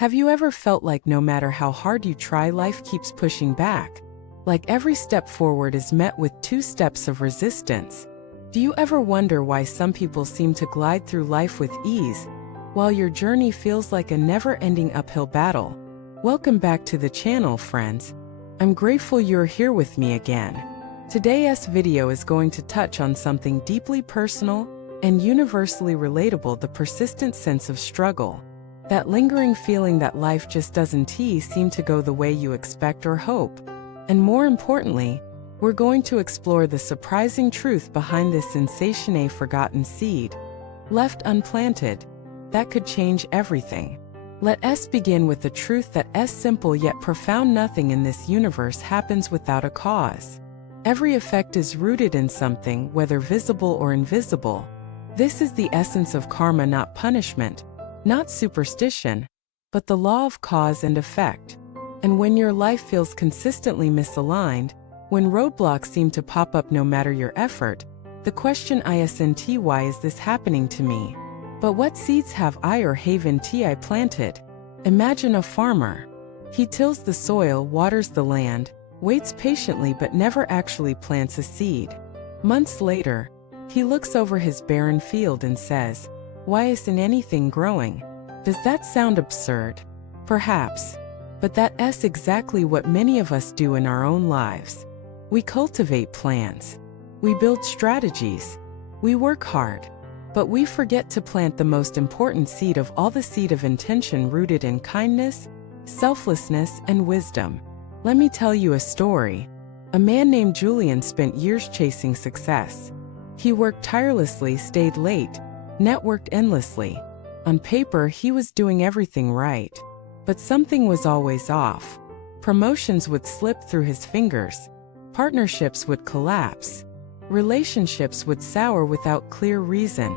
Have you ever felt like no matter how hard you try, life keeps pushing back? Like every step forward is met with 2 steps of resistance? Do you ever wonder why some people seem to glide through life with ease, while your journey feels like a never-ending uphill battle? Welcome back to the channel, friends. I'm grateful you're here with me again. Today's video is going to touch on something deeply personal and universally relatable: the persistent sense of struggle. That lingering feeling that life just doesn't seem to go the way you expect or hope. And more importantly, we're going to explore the surprising truth behind this sensation, a forgotten seed, left unplanted, that could change everything. Let us begin with the truth that is simple yet profound: nothing in this universe happens without a cause. Every effect is rooted in something, whether visible or invisible. This is the essence of karma, not punishment, not superstition, but the law of cause and effect. And when your life feels consistently misaligned, when roadblocks seem to pop up no matter your effort, the question isn't why is this happening to me, but what seeds have I or haven't I planted? Imagine a farmer. He tills the soil, waters the land, waits patiently but never actually plants a seed. Months later, he looks over his barren field and says, "Why isn't anything growing?" Does that sound absurd? Perhaps. But that's exactly what many of us do in our own lives. We cultivate plans. We build strategies. We work hard. But we forget to plant the most important seed of all, the seed of intention rooted in kindness, selflessness, and wisdom. Let me tell you a story. A man named Julian spent years chasing success. He worked tirelessly, stayed late, networked endlessly. On paper, he was doing everything right. But something was always off. Promotions would slip through his fingers. Partnerships would collapse. Relationships would sour without clear reason.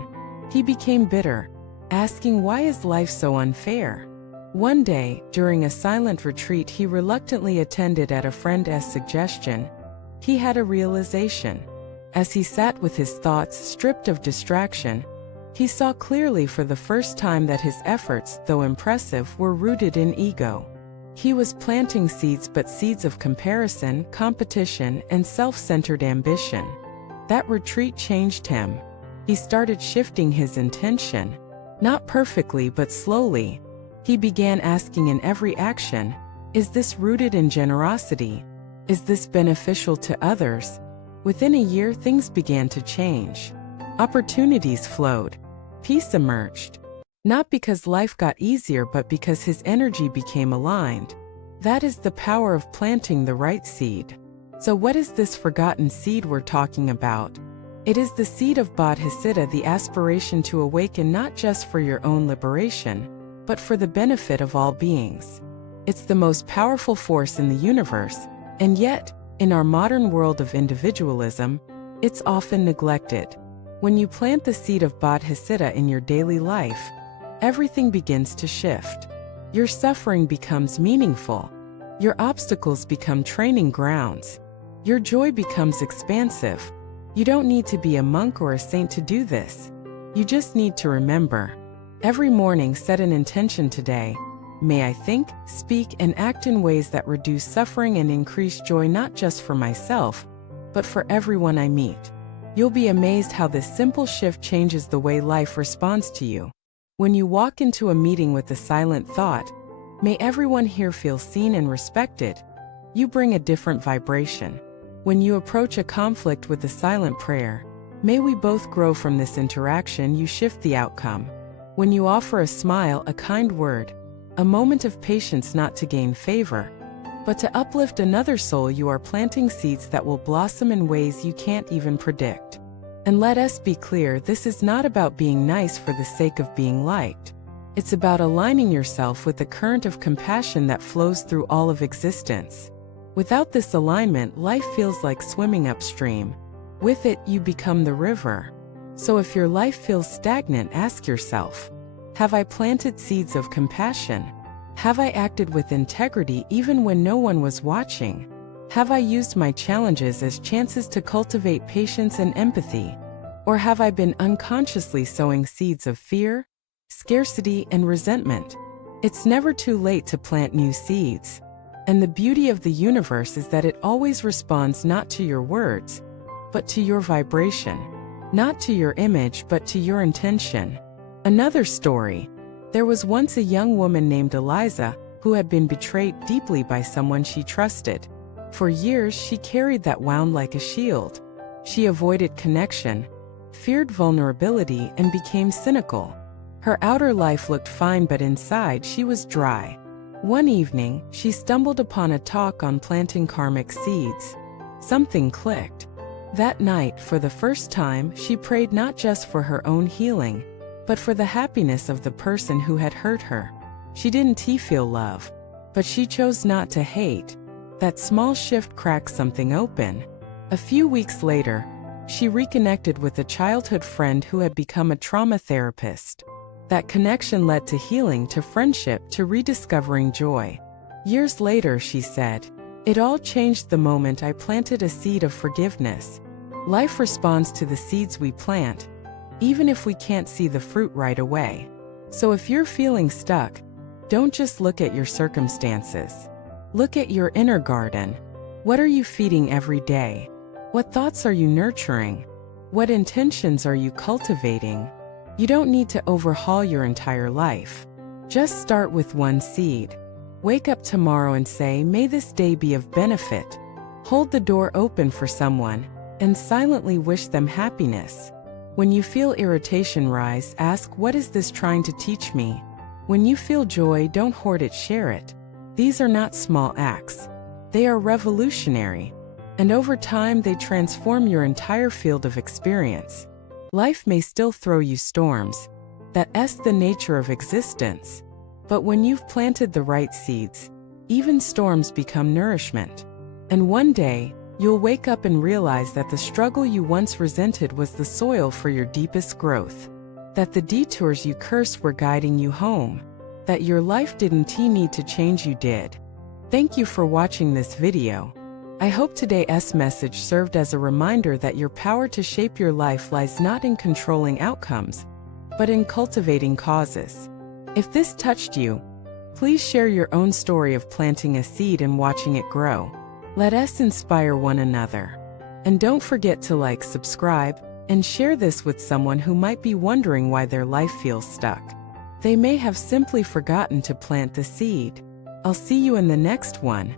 He became bitter, asking, why is life so unfair? One day, during a silent retreat he reluctantly attended at a friend's suggestion, he had a realization. As he sat with his thoughts stripped of distraction, he saw clearly for the first time that his efforts, though impressive, were rooted in ego. He was planting seeds, but seeds of comparison, competition, and self-centered ambition. That retreat changed him. He started shifting his intention. Not perfectly, but slowly. He began asking in every action, is this rooted in generosity? Is this beneficial to others? Within a year, things began to change. Opportunities flowed. Peace emerged. Not because life got easier, but because his energy became aligned. That is the power of planting the right seed. So what is this forgotten seed we're talking about? It is the seed of bodhicitta, the aspiration to awaken not just for your own liberation, but for the benefit of all beings. It's the most powerful force in the universe, and yet, in our modern world of individualism, it's often neglected. When you plant the seed of bodhicitta in your daily life, everything begins to shift. Your suffering becomes meaningful. Your obstacles become training grounds. Your joy becomes expansive. You don't need to be a monk or a saint to do this. You just need to remember. Every morning, set an intention: today, may I think, speak, and act in ways that reduce suffering and increase joy, not just for myself, but for everyone I meet. You'll be amazed how this simple shift changes the way life responds to you. When you walk into a meeting with a silent thought, may everyone here feel seen and respected, you bring a different vibration. When you approach a conflict with a silent prayer, may we both grow from this interaction, you shift the outcome. When you offer a smile, a kind word, a moment of patience, not to gain favor, but to uplift another soul, you are planting seeds that will blossom in ways you can't even predict. And let us be clear, this is not about being nice for the sake of being liked. It's about aligning yourself with the current of compassion that flows through all of existence. Without this alignment, life feels like swimming upstream. With it, you become the river. So if your life feels stagnant, ask yourself, have I planted seeds of compassion? Have I acted with integrity even when no one was watching? Have I used my challenges as chances to cultivate patience and empathy? Or have I been unconsciously sowing seeds of fear, scarcity, and resentment? It's never too late to plant new seeds. And the beauty of the universe is that it always responds not to your words, but to your vibration. Not to your image, but to your intention. Another story. There was once a young woman named Eliza who had been betrayed deeply by someone she trusted. For years, she carried that wound like a shield. She avoided connection, feared vulnerability, and became cynical. Her outer life looked fine, but inside she was dry. One evening, she stumbled upon a talk on planting karmic seeds. Something clicked. That night, for the first time, she prayed not just for her own healing, but for the happiness of the person who had hurt her. She didn't feel love, but she chose not to hate. That small shift cracked something open. A few weeks later, she reconnected with a childhood friend who had become a trauma therapist. That connection led to healing, to friendship, to rediscovering joy. Years later, she said, "It all changed the moment I planted a seed of forgiveness." Life responds to the seeds we plant, even if we can't see the fruit right away. So if you're feeling stuck, don't just look at your circumstances. Look at your inner garden. What are you feeding every day? What thoughts are you nurturing? What intentions are you cultivating? You don't need to overhaul your entire life. Just start with one seed. Wake up tomorrow and say, "May this day be of benefit." Hold the door open for someone and silently wish them happiness. When you feel irritation rise, ask, "What is this trying to teach me?" When you feel joy, don't hoard it, share it. These are not small acts. They are revolutionary. And over time, they transform your entire field of experience. Life may still throw you storms. That's the nature of existence. But when you've planted the right seeds, even storms become nourishment. And one day, you'll wake up and realize that the struggle you once resented was the soil for your deepest growth. That the detours you cursed were guiding you home. That your life didn't need to change, you did. Thank you for watching this video. I hope today's message served as a reminder that your power to shape your life lies not in controlling outcomes, but in cultivating causes. If this touched you, please share your own story of planting a seed and watching it grow. Let us inspire one another. And don't forget to like, subscribe, and share this with someone who might be wondering why their life feels stuck. They may have simply forgotten to plant the seed. I'll see you in the next one.